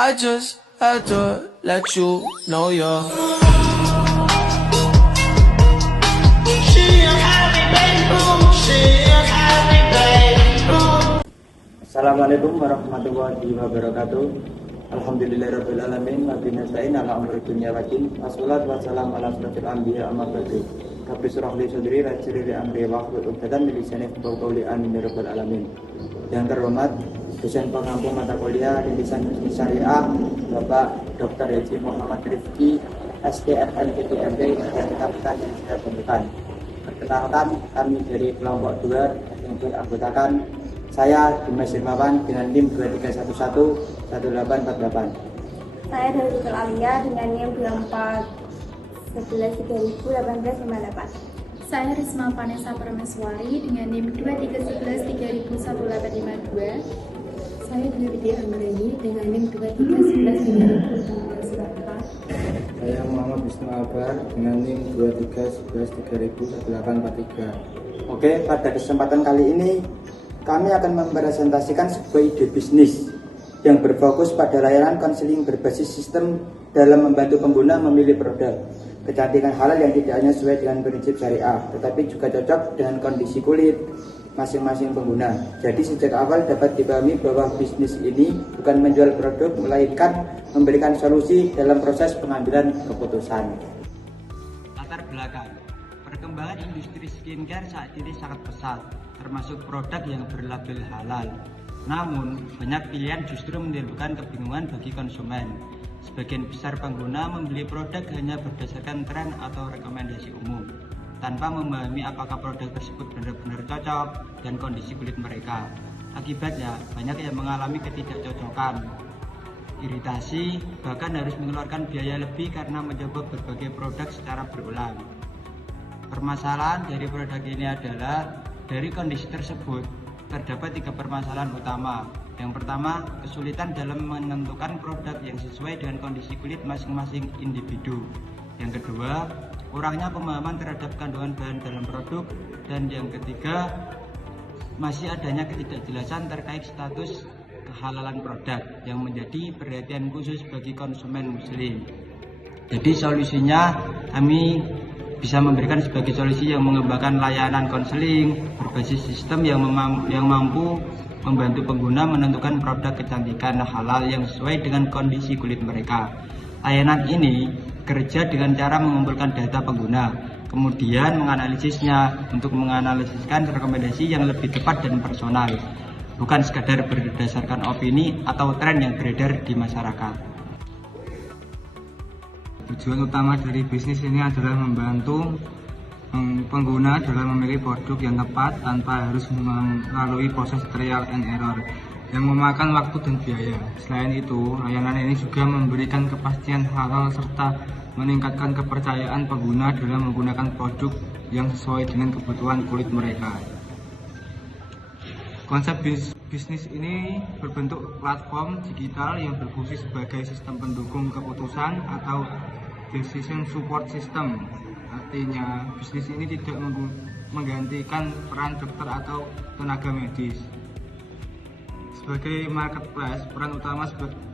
I just had to let you know you're. Assalamualaikum warahmatullahi wabarakatuh. Alhamdulillahirabbil alamin wa bihi nasta'in ala umuri dunya wa din. Wassalatu wassalamu ala asyrofil anbiya amma ba'du. Rabbi shrah li sadri wa yassir li amri wahlul 'uqdatam min lisani yafqahu qawli. Amin ya rabbal alamin. Yang terhormat dosen pengampu mata kuliah Rintisan Bisnis Syariah Bapak Dr. Haji Muhammad Rifki SDFN PTMB dan Kapitan Insinyur Pembukaan. Perkenalkan, kami dari kelompok 2 yang beranggotakan saya Dimas Hermawan dengan NIM 23111848. Saya dari Tutul Alia dengan NIM 2411301858. Saya Risma Vanessa Permeswari dengan NIM 2311301852. Saya Dwi Anggreni dengan NIM 2311301844. Saya Muhammad Wisnu Abar dengan NIM 2311301843. Oke, pada kesempatan kali ini kami akan mempresentasikan sebuah ide bisnis yang berfokus pada layanan konseling berbasis sistem dalam membantu pengguna memilih produk kecantikan halal yang tidak hanya sesuai dengan prinsip syariah, tetapi juga cocok dengan kondisi kulit masing-masing pengguna. Jadi sejak awal dapat dipahami bahwa bisnis ini bukan menjual produk, melainkan memberikan solusi dalam proses pengambilan keputusan. Latar belakang perkembangan industri skincare saat ini sangat pesat, termasuk produk yang berlabel halal. Namun, banyak pilihan justru menimbulkan kebingungan bagi konsumen. Sebagian besar pengguna membeli produk hanya berdasarkan tren atau rekomendasi umum, tanpa memahami apakah produk tersebut benar-benar cocok dan kondisi kulit mereka. Akibatnya, banyak yang mengalami ketidakcocokan, iritasi, bahkan harus mengeluarkan biaya lebih karena mencoba berbagai produk secara berulang. Permasalahan dari produk ini adalah dari kondisi tersebut terdapat 3 permasalahan utama. Yang pertama, kesulitan dalam menentukan produk yang sesuai dengan kondisi kulit masing-masing individu. Yang kedua, kurangnya pemahaman terhadap kandungan bahan dalam produk. Dan yang ketiga, masih adanya ketidakjelasan terkait status kehalalan produk yang menjadi perhatian khusus bagi konsumen muslim. Jadi solusinya kami bisa memberikan sebagai solusi yang mengembangkan layanan konseling berbasis sistem yang mampu membantu pengguna menentukan produk kecantikan halal yang sesuai dengan kondisi kulit mereka. Layanan ini kerja dengan cara mengumpulkan data pengguna, kemudian menganalisisnya untuk menganalisiskan rekomendasi yang lebih tepat dan personal, bukan sekadar berdasarkan opini atau tren yang beredar di masyarakat. Tujuan utama dari bisnis ini adalah membantu pengguna dalam memilih produk yang tepat tanpa harus melalui proses trial and error yang memakan waktu dan biaya. Selain itu, layanan ini juga memberikan kepastian halal serta meningkatkan kepercayaan pengguna dalam menggunakan produk yang sesuai dengan kebutuhan kulit mereka. Konsep bisnis ini berbentuk platform digital yang berfungsi sebagai sistem pendukung keputusan atau decision support system. Artinya, bisnis ini tidak menggantikan peran dokter atau tenaga medis. Sebagai marketplace, peran utama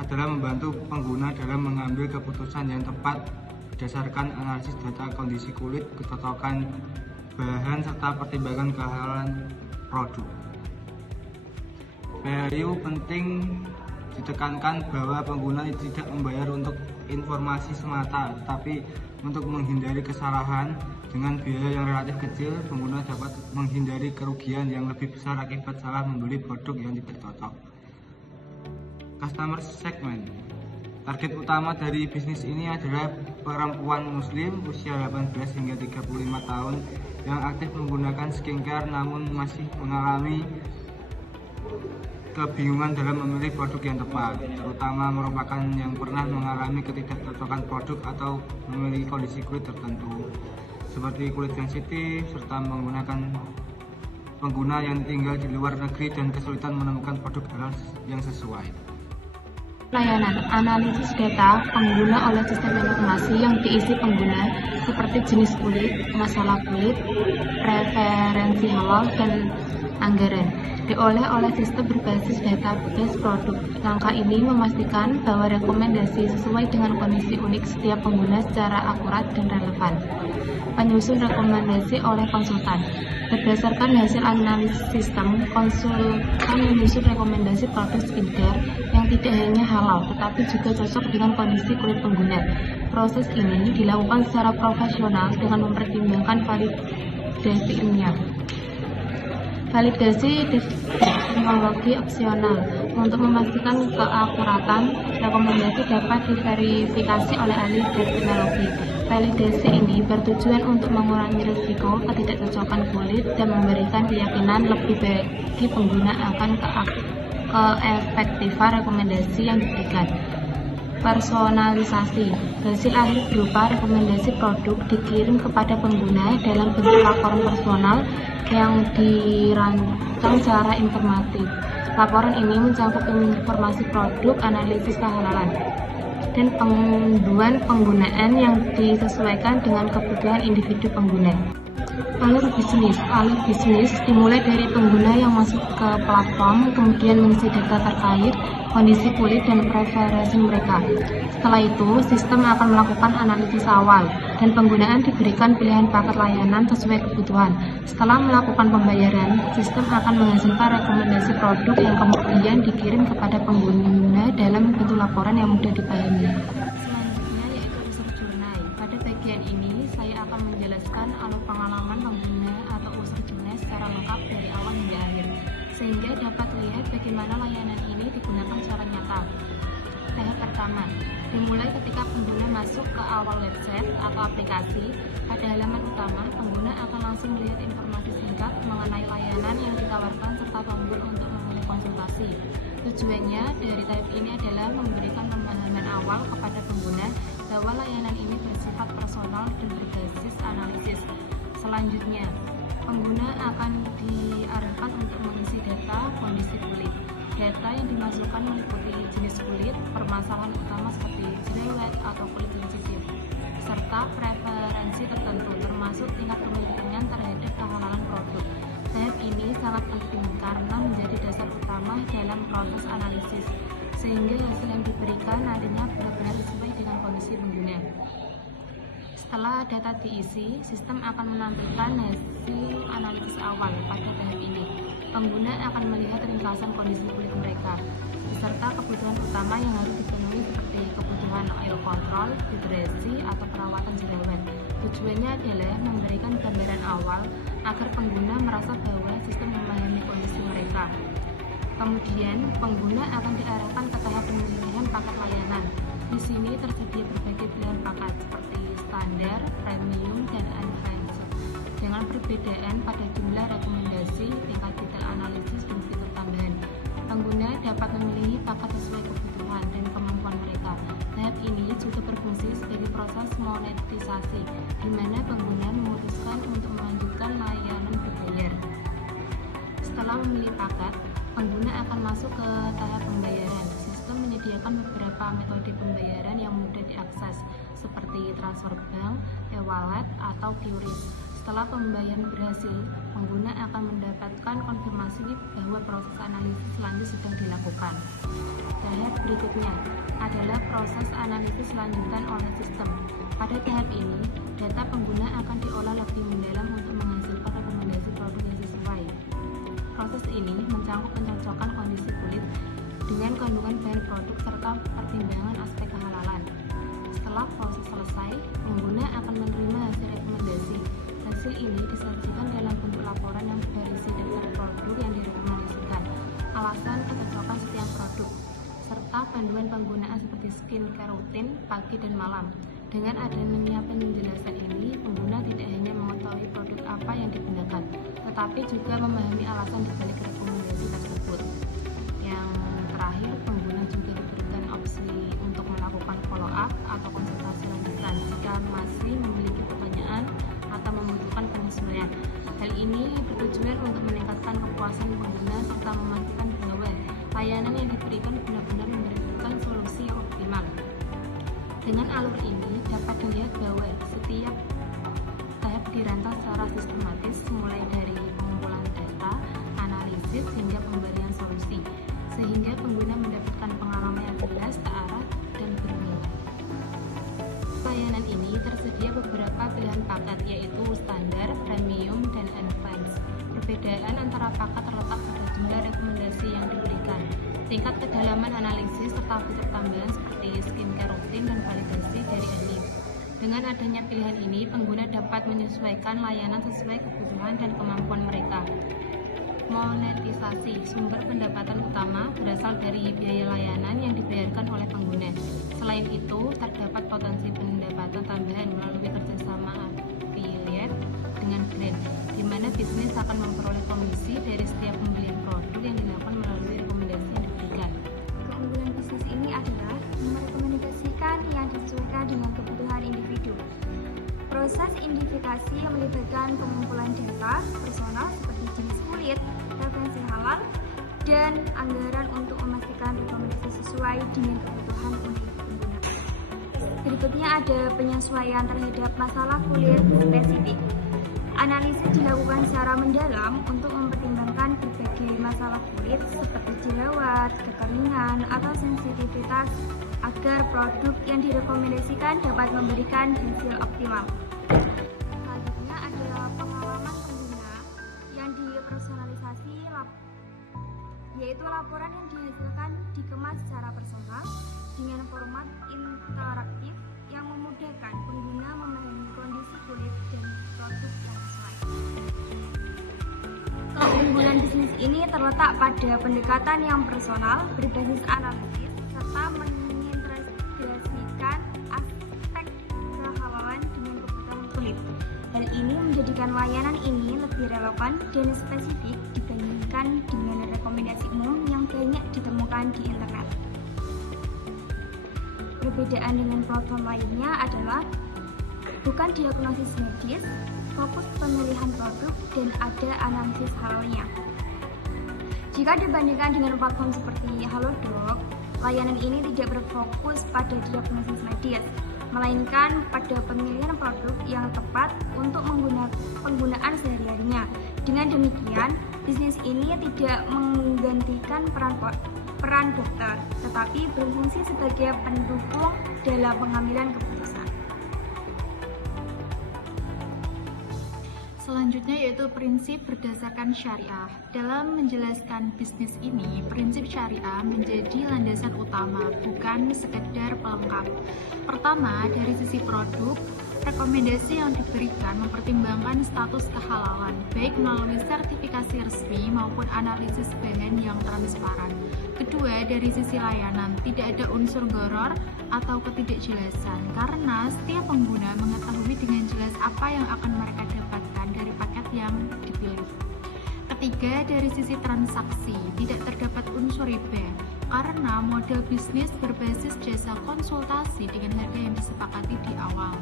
adalah membantu pengguna dalam mengambil keputusan yang tepat berdasarkan analisis data kondisi kulit, kecocokan bahan, serta pertimbangan kehalalan produk. Value penting ditekankan bahwa pengguna tidak membayar untuk informasi semata, tetapi untuk menghindari kesalahan. Dengan biaya yang relatif kecil, pengguna dapat menghindari kerugian yang lebih besar akibat salah membeli produk yang tidak cocok. Customer segment. Target utama dari bisnis ini adalah perempuan muslim usia 18 hingga 35 tahun yang aktif menggunakan skincare namun masih mengalami kebingungan dalam memilih produk yang tepat, terutama merupakan yang pernah mengalami ketidakcocokan produk atau memiliki kondisi kulit tertentu, seperti kulit sensitif, serta menggunakan pengguna yang tinggal di luar negeri dan kesulitan menemukan produk halal yang sesuai. Layanan analisis data pengguna oleh sistem informasi yang diisi pengguna seperti jenis kulit, masalah kulit, preferensi halal, dan anggaran dioleh oleh sistem berbasis database produk. Langkah ini memastikan bahwa rekomendasi sesuai dengan kondisi unik setiap pengguna secara akurat dan relevan. Penyusun rekomendasi oleh konsultan. Berdasarkan hasil analisis sistem, konsultan menyusun rekomendasi produk skincare yang tidak hanya halal, tetapi juga cocok dengan kondisi kulit pengguna. Proses ini dilakukan secara profesional dengan mempertimbangkan validasi ilmiah. Validasi teknologi opsional. Untuk memastikan keakuratan, rekomendasi dapat diverifikasi oleh ahli teknologi. Validasi ini bertujuan untuk mengurangi risiko ketidakcocokan kulit dan memberikan keyakinan lebih bagi pengguna akan keefektifan rekomendasi yang diberikan. Personalisasi. Hasil akhir berupa rekomendasi produk dikirim kepada pengguna dalam bentuk laporan personal yang dirancang secara informatif. Laporan ini mencakup informasi produk, analisis kehalalan, dan panduan penggunaan yang disesuaikan dengan kebutuhan individu pengguna. Alur bisnis dimulai dari pengguna yang masuk ke platform, kemudian mengisi data terkait kondisi kulit dan preferensi mereka. Setelah itu, sistem akan melakukan analisis awal dan penggunaan diberikan pilihan paket layanan sesuai kebutuhan. Setelah melakukan pembayaran, sistem akan menghasilkan rekomendasi produk yang kemudian dikirim kepada pengguna dalam bentuk laporan yang mudah dipahami. Selanjutnya yaitu user journey. Pada bagian ini, saya akan menjelaskan alur pengalaman pengguna atau user journey secara lengkap dari awal hingga akhir, sehingga dapat lihat bagaimana layanan ini digunakan secara nyata. Tahap pertama, dimulai ketika pengguna masuk ke awal website atau aplikasi. Pada halaman utama, pengguna akan langsung melihat informasi singkat mengenai layanan yang ditawarkan serta tombol untuk memulai konsultasi. Tujuannya dari tahap ini adalah memberikan pemahaman awal kepada pengguna bahwa layanan ini bersifat personal dan berbasis analisis. Selanjutnya, pengguna akan diarahkan untuk mengisi data kondisi kulit. Data yang dimasukkan meliputi jenis kulit, permasalahan utama seperti jerawat atau kulit sensitif, serta preferensi tertentu termasuk tingkat kemungkinan terhadap kehalalan produk. Tahap ini sangat penting karena menjadi dasar utama dalam proses analisis, sehingga hasil yang diberikan nantinya benar-benar sesuai dengan kondisi pengguna. Setelah data diisi, sistem akan menampilkan hasil analisis awal. Pada tahap ini, pengguna akan melihat ringkasan kondisi kulit mereka, beserta kebutuhan utama yang harus dipenuhi seperti kebutuhan oil control, hidrasi, atau perawatan jerawat. Tujuannya adalah memberikan gambaran awal agar pengguna merasa bahwa sistem memahami kondisi mereka. Kemudian, pengguna akan diarahkan ke tahap pemilihan paket layanan. Di sini tersedia berbagai pilihan paket seperti standar, premium, dan advance, dengan perbedaan pada jumlah rekomendasi, tingkat detail analisis, dan fitur tambahan. Pengguna dapat memilih paket sesuai kebutuhan dan kemampuan mereka. Tahap ini juga berfungsi sebagai proses monetisasi, di mana pengguna memutuskan untuk melanjutkan layanan berbayar. Setelah memilih paket, pengguna akan masuk ke tahap pembayaran. Sistem menyediakan beberapa metode pembayaran yang mudah diakses, seperti transfer bank, e-wallet, atau QRIS. Setelah pembayaran berhasil, pengguna akan mendapatkan konfirmasi bahwa proses analisis lanjut sedang dilakukan. Tahap berikutnya adalah proses analisis lanjutan oleh sistem. Pada tahap ini, data pengguna akan diolah lebih mendalam untuk menghasilkan rekomendasi produk yang sesuai. Proses ini mencakup pencocokan kondisi kulit dengan kandungan bahan produk serta pertimbangan aspek kehalalan. Setelah proses selesai, pengguna akan menerima hasil rekomendasi. Hasil ini disajikan dalam bentuk laporan yang berisi daftar produk yang direkomendasikan, alasan kecocokan setiap produk, serta panduan penggunaan seperti skincare rutin, pagi dan malam. Dengan adanya penjelasan ini, pengguna tidak hanya mengetahui produk apa yang digunakan, tetapi juga memahami alasan dibalik rekomendasi tersebut. Yang terakhir, pengguna juga diberikan opsi untuk melakukan follow up atau konsultasi lanjutan jika masih memiliki pertanyaan atau membutuhkan penyesuaian. Hal ini bertujuan untuk meningkatkan kepuasan pengguna serta memastikan bahwa layanan yang diberikan benar-benar memberikan solusi yang optimal. Dengan alur ini dapat dilihat bahwa setiap tahap dirancang secara sistematis, mulai dari pengumpulan data, analisis hingga pemberian solusi, sehingga pengguna mendapatkan pengalaman yang jelas, terarah, dan bernilai. Layanan ini tersedia beberapa pilihan paket, yaitu standar, premium, dan advance. Perbedaan antara paket terletak pada jumlah rekomendasi yang diberikan, tingkat kedalaman analisis, serta fitur tambahan seperti skincare rutin dan validasi dari ahli. Dengan adanya pilihan ini, pengguna dapat menyesuaikan layanan sesuai kebutuhan dan kemampuan mereka. Monetisasi, sumber pendapatan utama berasal dari biaya layanan yang dibayarkan oleh pengguna. Selain itu, terdapat potensi pendapatan tambahan melalui kerjasama affiliate dengan brand, di mana bisnis akan memperoleh komisi dari setiap pembelian produk yang dilakukan melalui rekomendasi yang diberikan. Keunggulan bisnis ini adalah merekomendasikan yang disesuaikan dengan kebutuhan individu. Proses identifikasi yang melibatkan pengumpulan data personal seperti jenis kulit, referensi halal, dan anggaran untuk memastikan rekomendasi sesuai dengan kebutuhan unik pengguna. Berikutnya ada penyesuaian terhadap masalah kulit spesifik. Analisis dilakukan secara mendalam untuk mempertimbangkan berbagai masalah kulit seperti jerawat, kekeringan, atau sensitivitas agar produk yang direkomendasikan dapat memberikan hasil optimal. Selanjutnya adalah pengalaman pengguna yang dipersonalisasi, yaitu laporan yang dihasilkan dikemas secara personal dengan format interaktif yang memudahkan pengguna memahami kondisi kulit dan produk yang sesuai. Keunggulan bisnis ini terletak pada pendekatan yang personal, berbasis analisis, serta mengintegrasikan aspek kehalalan dengan kebutuhan kulit. Hal ini menjadikan layanan ini lebih relevan dan spesifik dibandingkan dengan rekomendasi umum yang banyak ditemukan di internet. Perbedaan dengan platform lainnya adalah bukan diagnosis medis, fokus pemilihan produk, dan ada analisis halalnya. Jika dibandingkan dengan platform seperti Halodoc, layanan ini tidak berfokus pada diagnosis medis, melainkan pada pemilihan produk yang tepat untuk penggunaan sehari-harinya. Dengan demikian, bisnis ini tidak menggantikan peran dokter, tetapi berfungsi sebagai pendukung dalam pengambilan keputusan. Selanjutnya yaitu prinsip berdasarkan syariah. Dalam menjelaskan bisnis ini, prinsip syariah menjadi landasan utama, bukan sekedar pelengkap. Pertama, dari sisi produk, rekomendasi yang diberikan mempertimbangkan status kehalalan, baik melalui sertifikasi resmi maupun analisis bahan yang transparan. Kedua, dari sisi layanan, tidak ada unsur gharar atau ketidakjelasan, karena setiap pengguna mengetahui dengan jelas apa yang akan mereka dapatkan dari paket yang dipilih. Ketiga, dari sisi transaksi, tidak terdapat unsur riba, karena model bisnis berbasis jasa konsultasi dengan harga yang disepakati di awal.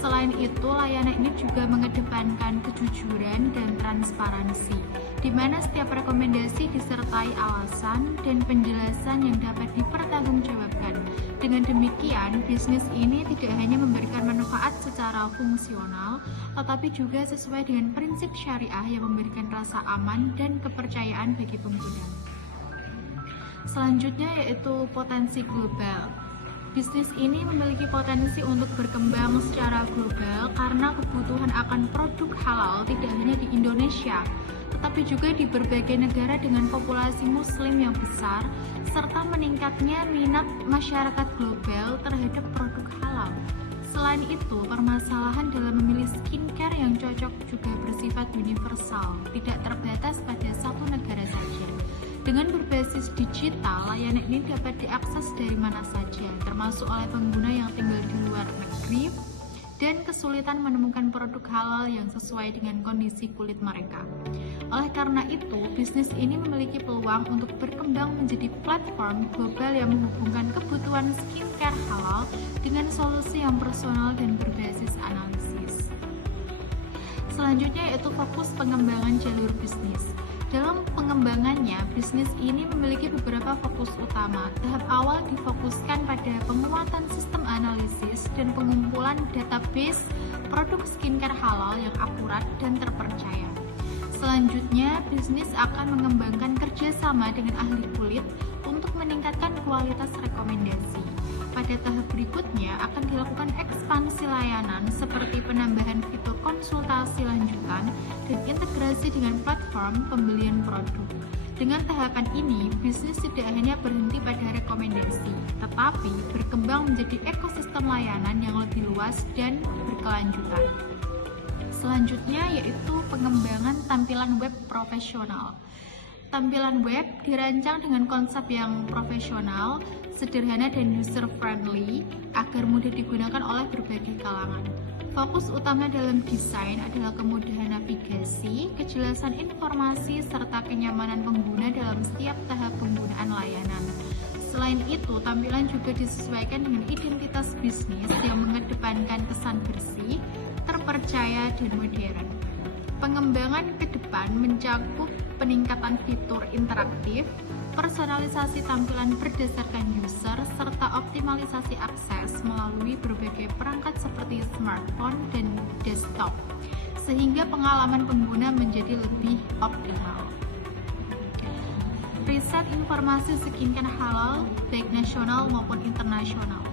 Selain itu, layanan ini juga mengedepankan kejujuran dan transparansi, di mana setiap rekomendasi disertai alasan dan penjelasan yang dapat dipertanggungjawabkan. Dengan demikian, bisnis ini tidak hanya memberikan manfaat secara fungsional, tetapi juga sesuai dengan prinsip syariah yang memberikan rasa aman dan kepercayaan bagi pengguna. Selanjutnya yaitu potensi global. Bisnis ini memiliki potensi untuk berkembang secara global karena kebutuhan akan produk halal tidak hanya di Indonesia, tetapi juga di berbagai negara dengan populasi muslim yang besar, serta meningkatnya minat masyarakat global terhadap produk halal. Selain itu, permasalahan dalam memilih skincare yang cocok juga bersifat universal, tidak terbatas pada satu negara saja. Dengan berbasis digital, layanan ini dapat diakses dari mana saja, termasuk oleh pengguna yang tinggal di luar negeri dan kesulitan menemukan produk halal yang sesuai dengan kondisi kulit mereka. Oleh karena itu, bisnis ini memiliki peluang untuk berkembang menjadi platform global yang menghubungkan kebutuhan skincare halal dengan solusi yang personal dan berbasis analisis. Selanjutnya yaitu fokus pengembangan jalur bisnis. Dalam pengembangannya, bisnis ini memiliki beberapa fokus utama. Tahap awal difokuskan pada penguatan sistem analisis dan pengumpulan database produk skincare halal yang akurat dan terpercaya. Selanjutnya, bisnis akan mengembangkan kerjasama dengan ahli kulit untuk meningkatkan kualitas rekomendasi. Pada tahap berikutnya akan dilakukan ekspansi layanan seperti penambahan fitur konsultasi lanjutan dan integrasi dengan platform pembelian produk. Dengan tahapan ini, bisnis tidak hanya berhenti pada rekomendasi, tetapi berkembang menjadi ekosistem layanan yang lebih luas dan berkelanjutan. Selanjutnya yaitu pengembangan tampilan web profesional. Tampilan web dirancang dengan konsep yang profesional, sederhana dan user-friendly agar mudah digunakan oleh berbagai kalangan. Fokus utama dalam desain adalah kemudahan navigasi, kejelasan informasi, serta kenyamanan pengguna dalam setiap tahap penggunaan layanan. Selain itu, tampilan juga disesuaikan dengan identitas bisnis yang mengedepankan kesan bersih, terpercaya, dan modern. Pengembangan ke depan mencakup peningkatan fitur interaktif, personalisasi tampilan berdasarkan user, serta optimalisasi akses melalui berbagai perangkat seperti smartphone dan desktop, sehingga pengalaman pengguna menjadi lebih optimal. Riset informasi skincare halal, baik nasional maupun internasional.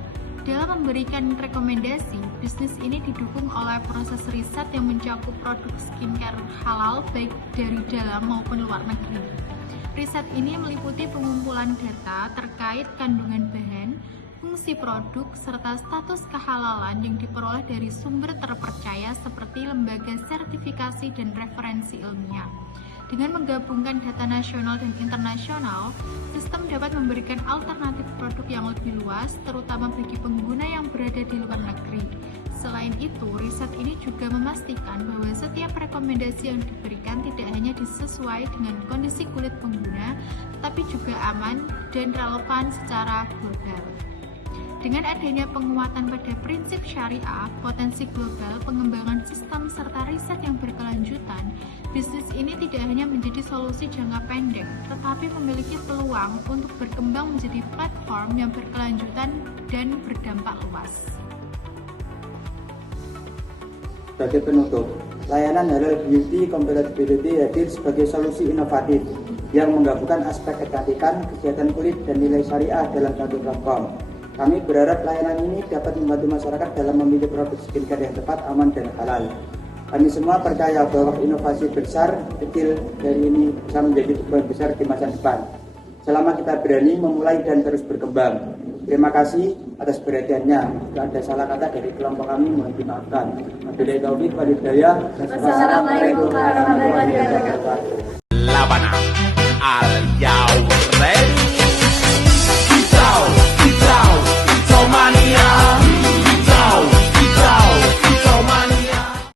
Dalam memberikan rekomendasi, bisnis ini didukung oleh proses riset yang mencakup produk skincare halal baik dari dalam maupun luar negeri. Riset ini meliputi pengumpulan data terkait kandungan bahan, fungsi produk, serta status kehalalan yang diperoleh dari sumber terpercaya seperti lembaga sertifikasi dan referensi ilmiah. Dengan menggabungkan data nasional dan internasional, sistem dapat memberikan alternatif produk yang lebih luas, terutama bagi pengguna yang berada di luar negeri. Selain itu, riset ini juga memastikan bahwa setiap rekomendasi yang diberikan tidak hanya disesuaikan dengan kondisi kulit pengguna, tapi juga aman dan relevan secara global. Dengan adanya penguatan pada prinsip syariah, potensi global, pengembangan sistem, serta riset yang berkelanjutan, bisnis ini tidak hanya menjadi solusi jangka pendek, tetapi memiliki peluang untuk berkembang menjadi platform yang berkelanjutan dan berdampak luas. Sebagai penutup, layanan Halal Beauty Compatibility hadir sebagai solusi inovatif yang menggabungkan aspek kecantikan, kesehatan kulit, dan nilai syariah dalam satu platform. Kami berharap layanan ini dapat membantu masyarakat dalam memilih produk skincare yang tepat, aman, dan halal. Kami semua percaya bahwa inovasi besar kecil dari ini bisa menjadi tujuan besar di masa depan, selama kita berani memulai dan terus berkembang. Terima kasih atas perhatiannya. Jika ada salah kata dari kelompok kami, mohon dimaafkan. Wabillahi taufiq wal hidayah. Wassalamualaikum warahmatullahi wabarakatuh.